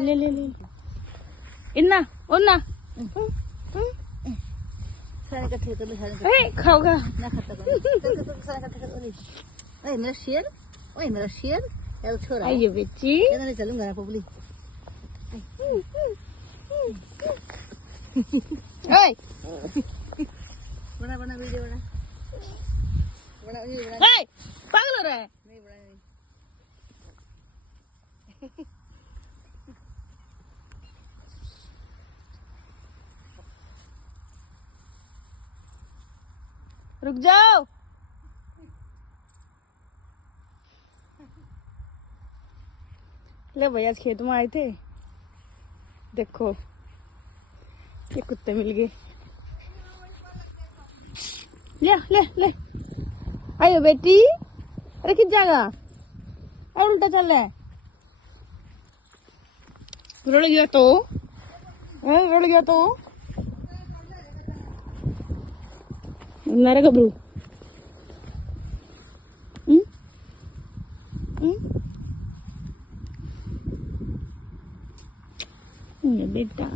ले ले ले इन्ना उन्ना सारे इकट्ठे कर ले, सारे ए खाओगा ना खाता कर सारे इकट्ठे कर। ओए मेरा शेर, ओए मेरा शेर, यार छोरा आइए बच्ची ये नहीं चलूंगा ना पबली। ओए बना बना वीडियो बना बना वीडियो बना। ए पागल हो रहा है। नहीं बना नहीं। रुक जाओ। ले भैया खेत में आए थे, देखो ये कुत्ते मिल गए। ले ले ले आयो बेटी, अरे किस जाएगा, अरे उल्टा चल रहा है। रुड़ गया तो रुड़ गया तो मेरे गबरू बेटा